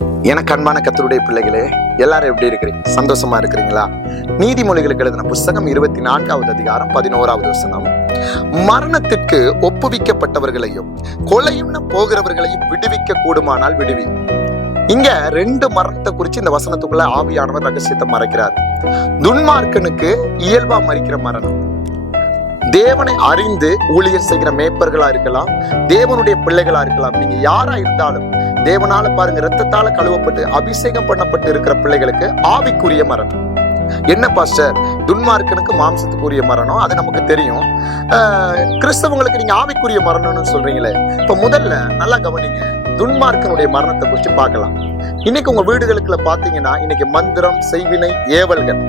எனக்கு அன்பான கர்த்தருடைய பிள்ளைகளே, எல்லாரும் எப்படி இருக்கிறீங்க? சந்தோஷமா இருக்கிறீங்களா? நீதிமொழிகளுக்கு எழுதின புஸ்தகம் 24வது அதிகாரம் 11வது வசனம், மரணத்திற்கு ஒப்புவிக்கப்பட்டவர்களையும் கொலையுண்ண போகிறவர்களையும் விடுவிக்க கூடுமானால் விடுவி. இங்க ரெண்டு மரணத்தை குறிச்சு இந்த வசனத்துக்குள்ள ஆவியானவர் ரகசியத்தை மறைக்கிறார். துன்மார்க்கனுக்கு இயல்பா மறிக்கிற மரணம், தேவனை அறிந்து ஊழியர் செய்கிற மேய்ப்பர்களா இருக்கலாம், தேவனுடைய பிள்ளைகளா இருக்கலாம், நீங்க யாரா இருந்தாலும் தேவனால பாருங்க இரத்தத்தால கழுவப்பட்டு அபிஷேகம் பண்ணப்பட்டு இருக்கிற பிள்ளைகளுக்கு ஆவிக்குரிய மரணம். என்ன பாஸ்டர், துன்மார்க்கனுக்கு மாம்சத்துக்குரிய மரணம், அது நமக்கு தெரியும். கிறிஸ்தவங்களுக்கு நீங்க ஆவிக்குரிய மரணம்னு சொல்றீங்களே, இப்ப முதல்ல நல்லா கவனிங்க, துன்மார்க்கனுடைய மரணத்தை குறித்து பார்க்கலாம். இன்னைக்கு உங்க வீடுகளுக்குள்ள பாத்தீங்கன்னா இன்னைக்கு மந்திரம், செய்வினை, ஏவல்கள்,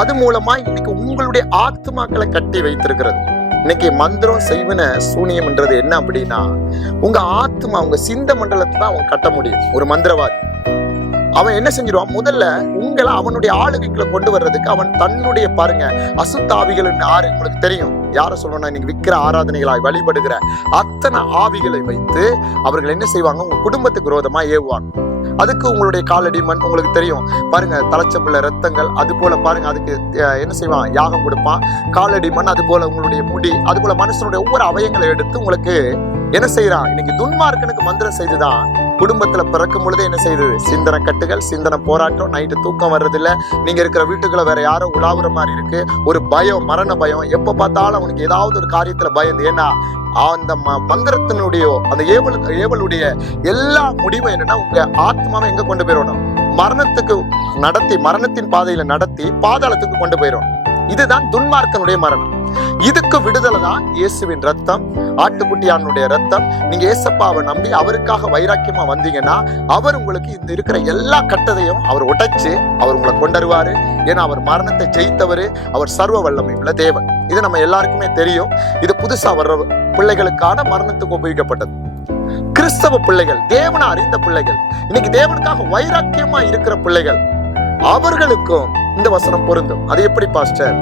அது மூலமா இன்னைக்கு உங்களுடைய ஆத்மாக்களை கட்டி வைத்திருக்கிறது. இன்னைக்கு மந்திரம், செய்வினை, சூனியம்ன்றது என்ன அப்படின்னா, உங்க ஆத்மா, உங்க சிந்த மண்டலத்தை தான் அவன் கட்ட முடியும். ஒரு மந்திரவாதி அவன் என்ன செஞ்சிருவான், முதல்ல உங்களை அவனுடைய ஆளுகைக்குள்ள கொண்டு வர்றதுக்கு அவன் தன்னுடைய பாருங்க அசுத்தாவிகள் ஆறு உங்களுக்கு தெரியும், யார சொல்லணும்னா இன்னைக்கு விக்கிர ஆராதனைகளாய் வழிபடுகிற அத்தனை ஆவிகளை வைத்து அவர்கள் என்ன செய்வாங்க, உங்க குடும்பத்துக்கு விரோதமா ஏவுவாங்க. அதுக்கு உங்களுடைய காலடி மண் உங்களுக்கு தெரியும் பாருங்க, தலைச்சப்புள்ள ரத்தங்கள், அது போல பாருங்க அதுக்கு என்ன செய்வான், யாகம் கொடுப்பான். காலடி மண், அது போல உங்களுடைய முடி, அது போல மனுஷனுடைய ஒவ்வொரு அவயங்களை எடுத்து உங்களுக்கு என்ன செய்யறான். இன்னைக்கு துன்மார்க்கனுக்கு மந்திரம் செய்துதான் குடும்பத்துல பிறக்கும் பொழுதே என்ன செய்யுது, சிந்தனை கட்டுகள், சிந்தனை போராட்டம், நைட்டு தூக்கம் வர்றதில்ல, நீங்க இருக்கிற வீட்டுக்குள்ள வேற யாரோ உலாவுற மாதிரி இருக்கு, ஒரு பயம், மரண பயம், எப்ப பார்த்தாலும் அவனுக்கு ஏதாவது ஒரு காரியத்துல பயந்து. ஏன்னா அந்த மந்திரத்தினுடைய அந்த ஏவலுடைய எல்லா முடிவும் என்னன்னா, உங்க ஆத்மாவை எங்க கொண்டு போயிடணும், மரணத்துக்கு நடத்தி, மரணத்தின் பாதையில நடத்தி பாதாளத்துக்கு கொண்டு போயிடும். இதுதான் துன்மார்க்கனுடைய மரணம். இதுக்கு விடுதலை தான் இயேசுவின் ரத்தம், ஆட்டுக்குட்டியானுடைய ரத்தம். நீங்க ஏசப்பாவை நம்பி அவருக்காக வைராக்கியமா வந்தீங்கன்னா அவர் உங்களுக்கு இந்த இருக்கிற எல்லா கட்டதையும் அவர் உடைச்சு அவர் உங்களை கொண்டருவாரு. ஏன்னா அவர் மரணத்தை ஜெயித்தவரு, அவர் சர்வ வல்லமை உள்ள தேவன். இது நம்ம எல்லாருக்குமே தெரியும். இது புதுசா வர்ற பிள்ளைகளுக்கான மரணத்துக்கு உபயோகிக்கப்பட்டது. கிறிஸ்தவ பிள்ளைகள், தேவனை அறிந்த பிள்ளைகள், இன்னைக்கு தேவனுக்காக வைராக்கியமா இருக்கிற பிள்ளைகள், அவர்களுக்கும் இந்த வசனம் பொருந்தும். அது எப்படி பாஸ்டர்?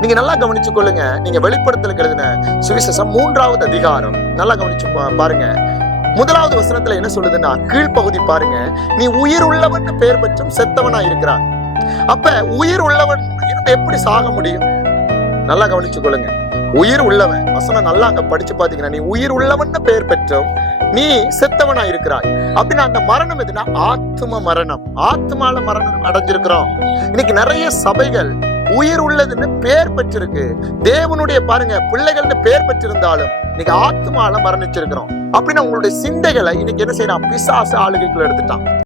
நீங்க நல்லா கவனிச்சு கொள்ளுங்க. நீங்க வெளிப்படுத்தலுக்கு எழுதின சுவிசேஷம் 3வது அதிகாரம் நல்லா கவனிச்சு பாருங்க. 1வது வசனத்துல என்ன சொல்லுதுன்னா, கீழ்ப்பகுதி பாருங்க, நீ உயிர் உள்ளவன் பெயர் பெற்றும் செத்தவனா இருக்கிறான். அப்ப உயிர் உள்ளவன் இருந்து எப்படி சாக முடியும்? நல்லா கவனிச்சு கொள்ளுங்க. உயிர் உள்ளவன் வசனம் நல்லா அங்க படிச்சு பாத்தீங்கன்னா, நீ உயிர் உள்ளவன் பெயர் பெற்றும் நீ செத்தவனா இருக்கிறாய். அப்படின்னா அந்த மரணம் எதுனா ஆத்ம மரணம். ஆத்மால மரணம் அடைஞ்சிருக்கிறோம். இன்னைக்கு நிறைய சபைகள் உயிர் உள்ளதுன்னு பேர் பெற்றிருக்கு, தேவனுடைய பாருங்க பிள்ளைகள்னு பேர் பெற்றிருந்தாலும் இன்னைக்கு ஆத்மால மரணிச்சிருக்கிறோம். அப்படின்னா உங்களுடைய சிந்தைகளை இன்னைக்கு என்ன செய்யறான், பிசாசு ஆளுகைக்குள்ள எடுத்துட்டான்.